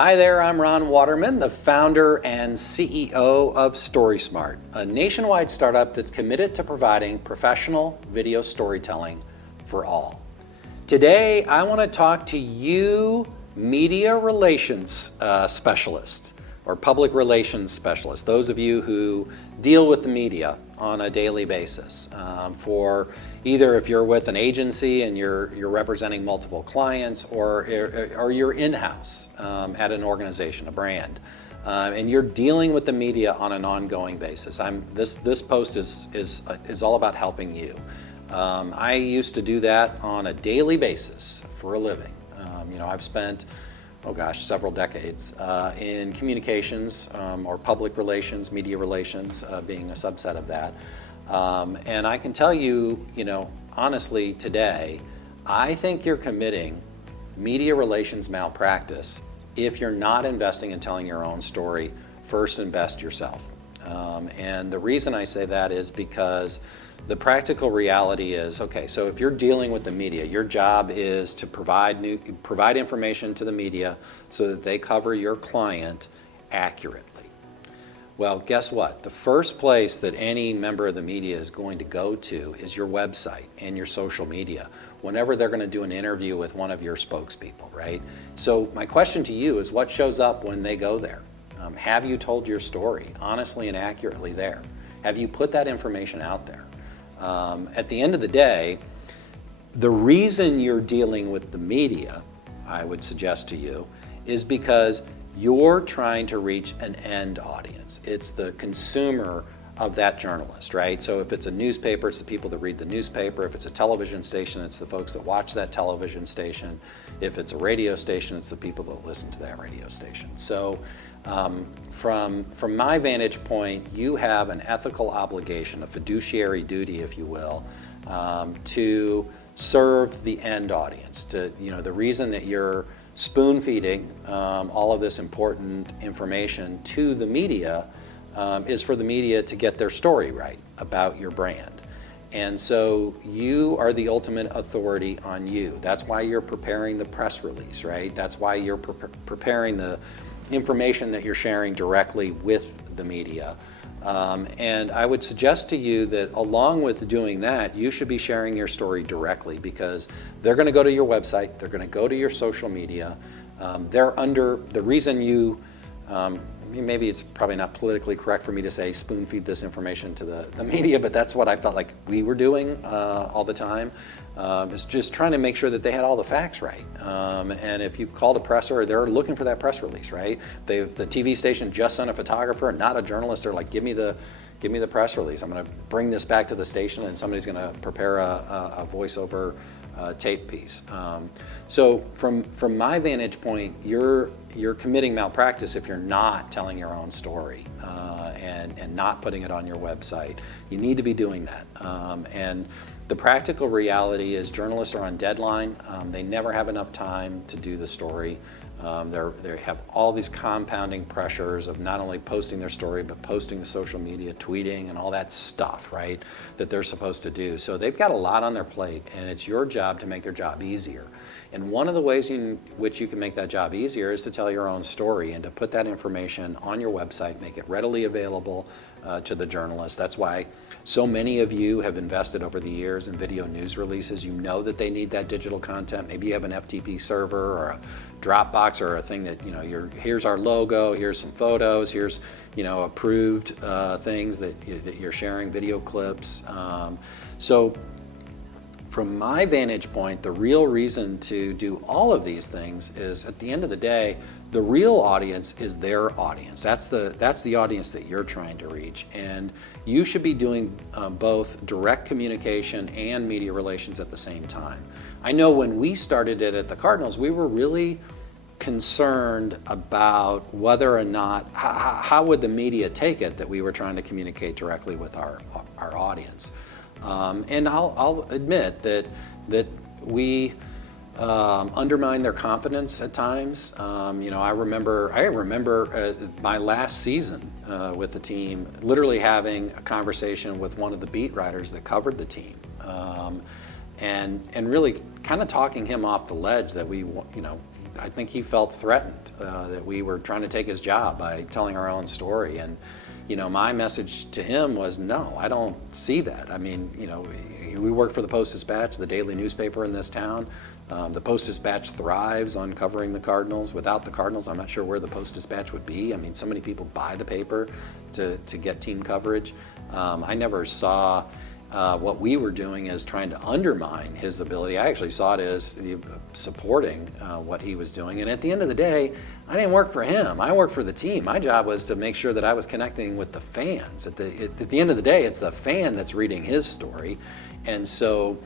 Hi there, I'm Ron Watermon, the founder and CEO of STORYSMART, a nationwide startup that's committed to providing professional video storytelling for all. Today, I want to talk to you media relations specialists or public relations specialists, those of you who deal with the media on a daily basis, for either if you're with an agency and you're representing multiple clients, or you're in-house at an organization, a brand, and you're dealing with the media on an ongoing basis. This post is all about helping you. I used to do that on a daily basis for a living. I've spent several decades in communications or public relations, media relations being a subset of that. And I can tell you, honestly today, I think you're committing media relations malpractice if you're not investing in telling your own story. First, invest yourself. And the reason I say that is because the practical reality is, so if you're dealing with the media, your job is to provide information to the media so that they cover your client accurately. Well, guess what? The first place that any member of the media is going to go to is your website and your social media whenever they're going to do an interview with one of your spokespeople, right? So my question to you is, what shows up when they go there? Have you told your story honestly and accurately there? Have you put that information out there? At the end of the day, the reason you're dealing with the media, I would suggest to you, is because you're trying to reach an end audience. It's the consumer of that journalist, right? So if it's a newspaper, it's the people that read the newspaper. If it's a television station, it's the folks that watch that television station. If it's a radio station, it's the people that listen to that radio station. So from my vantage point, you have an ethical obligation, a fiduciary duty, if you will, to serve the end audience. The reason that you're spoon feeding all of this important information to the media is for the media to get their story right about your brand. And so you are the ultimate authority on you. That's why you're preparing the press release, right? That's why you're preparing the information that you're sharing directly with the media. And I would suggest to you that along with doing that, you should be sharing your story directly, because they're going to go to your website, they're going to go to your social media. They're under the reason you, maybe it's probably not politically correct for me to say spoon feed this information to the media, but that's what I felt like we were doing all the time. Is just trying to make sure that they had all the facts right. And if you've called a presser, they're looking for that press release, right? The TV station just sent a photographer, not a journalist. They're like, give me the press release. I'm going to bring this back to the station, and somebody's going to prepare a voiceover tape piece. So from my vantage point, you're committing malpractice if you're not telling your own story and not putting it on your website. You need to be doing that. And the practical reality is journalists are on deadline. They never have enough time to do the story. They have all these compounding pressures of not only posting their story, but posting to social media, tweeting, and all that stuff, right, that they're supposed to do. So they've got a lot on their plate, and it's your job to make their job easier. And one of the ways in which you can make that job easier is to tell your own story and to put that information on your website, make it readily available to the journalists. That's why so many of you have invested over the years in video news releases. You know that they need that digital content. Maybe you have an FTP server or a Dropbox or a thing that, here's our logo, here's some photos, here's, approved things that you're sharing, video clips. So from my vantage point, the real reason to do all of these things is, at the end of the day, the real audience is their audience. That's the audience that you're trying to reach. And you should be doing both direct communication and media relations at the same time. I know when we started it at the Cardinals, we were really concerned about whether or not, how would the media take it that we were trying to communicate directly with our audience. And I'll admit that we undermine their confidence at times. I remember my last season with the team, literally having a conversation with one of the beat writers that covered the team, and really kind of talking him off the ledge that I think he felt threatened that we were trying to take his job by telling our own story. And my message to him was, no, I don't see that. I mean, we work for the Post-Dispatch, the daily newspaper in this town. The Post-Dispatch thrives on covering the Cardinals. Without the Cardinals, I'm not sure where the Post-Dispatch would be. I mean, so many people buy the paper to get team coverage. I never saw what we were doing as trying to undermine his ability. I actually saw it as supporting what he was doing. And at the end of the day, I didn't work for him. I worked for the team. My job was to make sure that I was connecting with the fans. At the end of the day, it's the fan that's reading his story. And so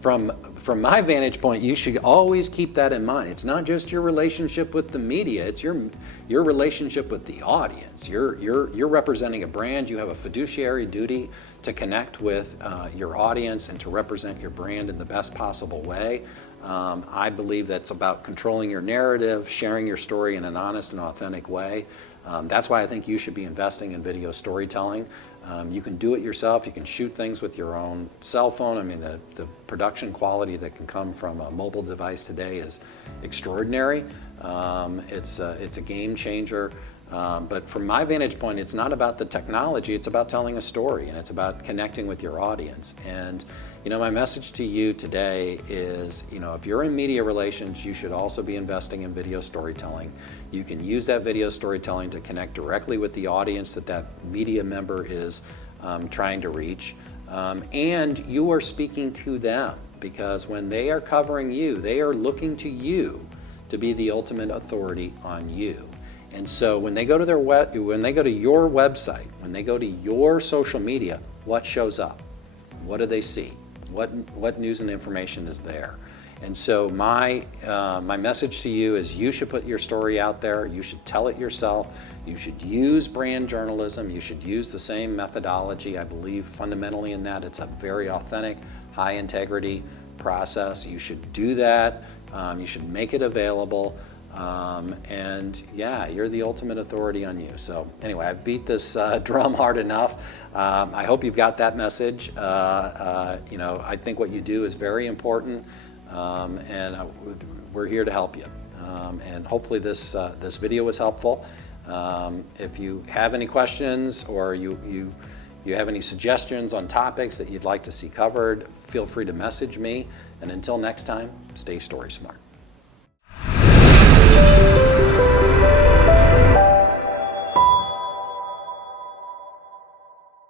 from my vantage point, you should always keep that in mind. It's not just your relationship with the media, it's your relationship with the audience. You're representing a brand. You have a fiduciary duty to connect with your audience and to represent your brand in the best possible way. I believe that's about controlling your narrative, sharing your story in an honest and authentic way. That's why I think you should be investing in video storytelling. You can do it yourself. You can shoot things with your own cell phone. I mean, the production quality that can come from a mobile device today is extraordinary. It's a game changer. But from my vantage point, it's not about the technology. It's about telling a story, and it's about connecting with your audience. And my message to you today is, if you're in media relations, you should also be investing in video storytelling. You can use that video storytelling to connect directly with the audience that media member is trying to reach. And you are speaking to them, because when they are covering you, they are looking to you to be the ultimate authority on you. And so when they go to your website, when they go to your social media, what shows up? What do they see? What news and information is there? And so my message to you is, you should put your story out there. You should tell it yourself. You should use brand journalism. You should use the same methodology. I believe fundamentally in that. It's a very authentic, high integrity process. You should do that. You should make it available. And yeah, you're the ultimate authority on you. So anyway, I've beat this drum hard enough. I hope you've got that message. I think what you do is very important, and we're here to help you. And hopefully this video was helpful. If you have any questions, or you have any suggestions on topics that you'd like to see covered, feel free to message me. And until next time, stay story smart.